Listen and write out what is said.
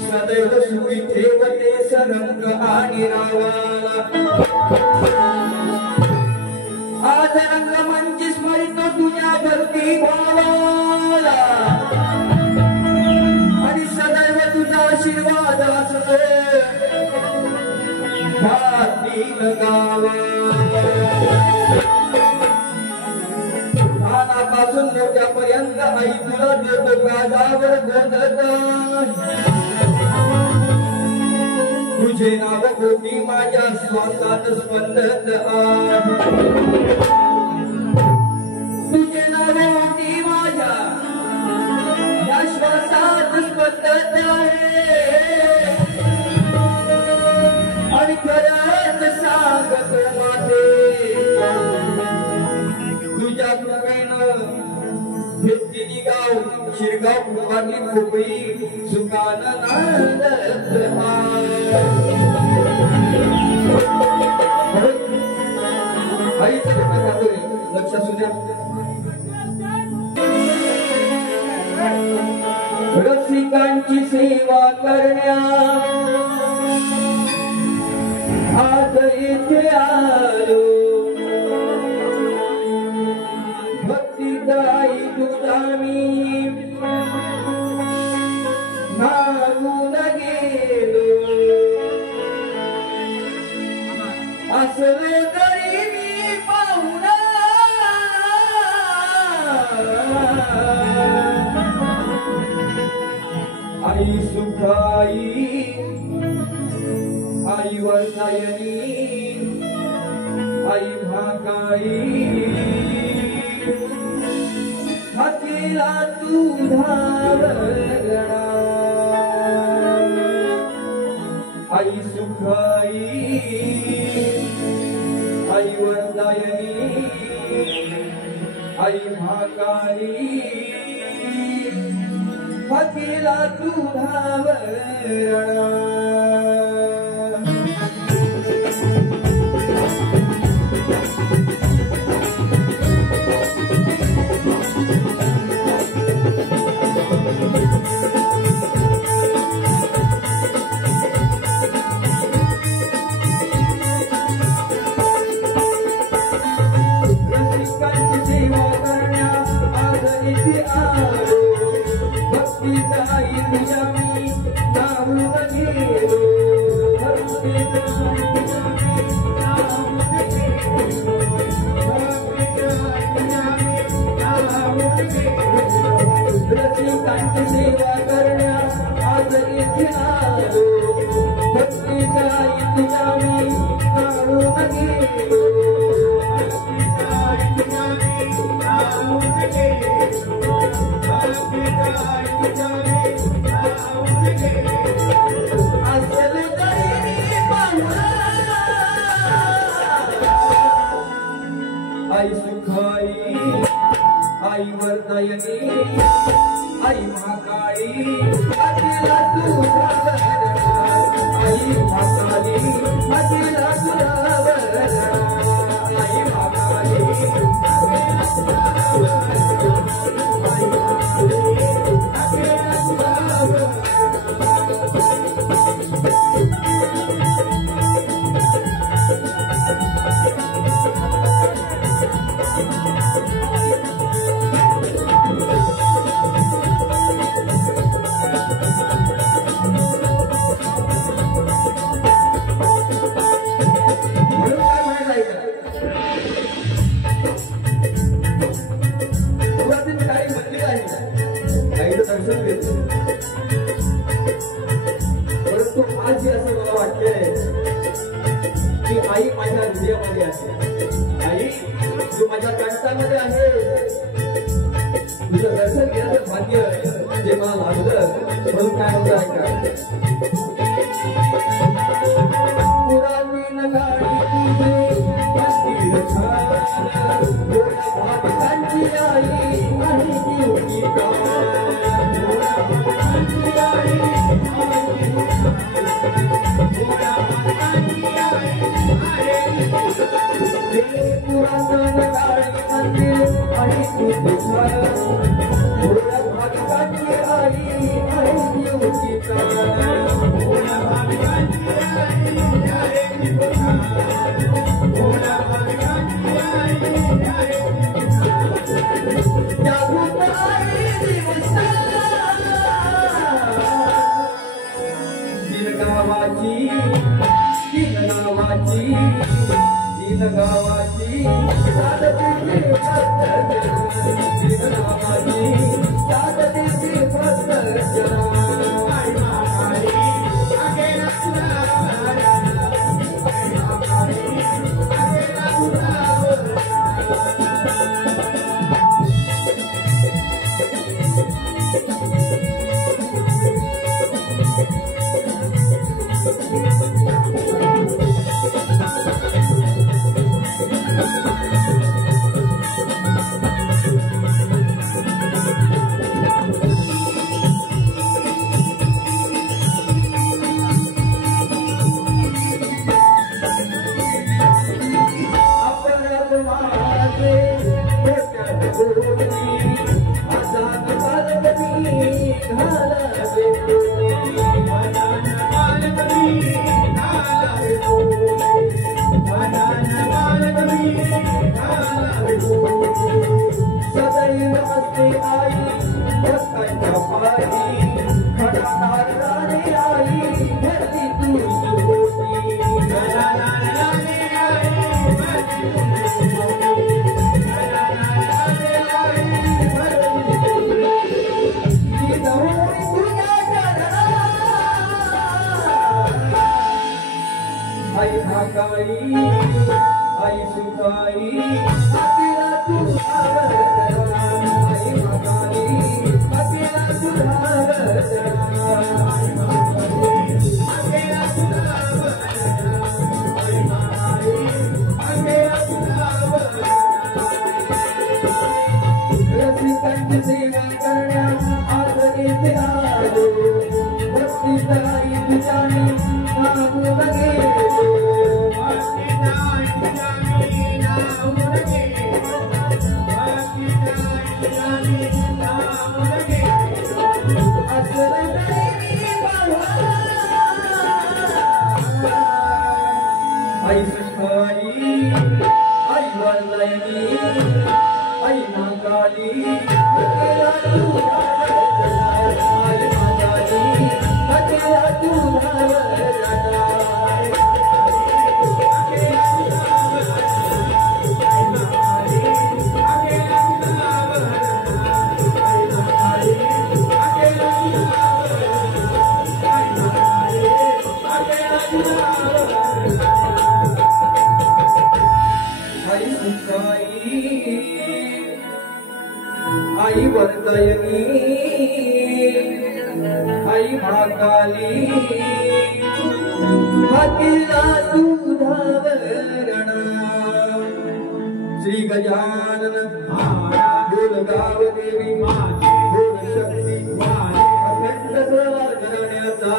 सदैव सुखी ठेवते सरंग आणि रावा आज रंग मंची स्मरित तुझ्या भक्ती भावाला आणि सदैव तुझा आशीर्वाद असतो ह्या गावा पासून मोठ्यापर्यंत आई तुला देतो काजावर गोंधळ तुझे नाव होती माझ्या श्वासात स्पंदत तुझे नाव होती माझ्या या श्वासात स्पंदत आणि खरंच सांगतो माते तुझ्या कृपेनं भेटलेली गाव शिरगाव उभारली खोबई सुखानं नांदत लक्ष असू द्या रसिकांची सेवा करण्या आज इथे आलो भक्तीदाई तुझा मी नागून गेलो असलं तरी मी पाहुणा आई सुखाई आई वरसायनी आई भाकाई हातीला तुझा वरगणा आई सुखाई आई वरदायनी आई भाकाई हातीला तुझा वरगणा सेवा करण्या आज इथे आलो भक्तीचा तुझा मी काढून गेलो असल तरी आई सुखाई आई वरदायनी आई महाकाळी हातीला तुझा वरगणा आई महाकाळी हातीला तुझा वरगणा आई महाकाळी हातीला तुझा काही आई माझ्या हृदयामध्ये आहे. आई तू माझ्या कंठामध्ये आहे. तुझं दर्शन घेण्याचं भाग्य जे मला लागलं म्हणून काय होतं ऐका. पुरातन काळी तुझे भाविकांची आई आणि जीवची पुरातन काळी मंदिर आणि तुझी भाविकांची आई आणि जीवची गावाची आई सुखाई अकेला तू आई मकानी अकेला तू रसिकांची सेवा करण्या आज येथे आलो भक्ती कराई तुझ्याने नाम लगे आई सुखाई आई वरदायनी आई महाकाली अकेला तू आई महाकाली अकेला तू आई वरदायनी आई महाकाली अकेला तू धावरण श्री गजानन बोल गाव देवी बोल शक्ती अखंड सर्व जगण्याचा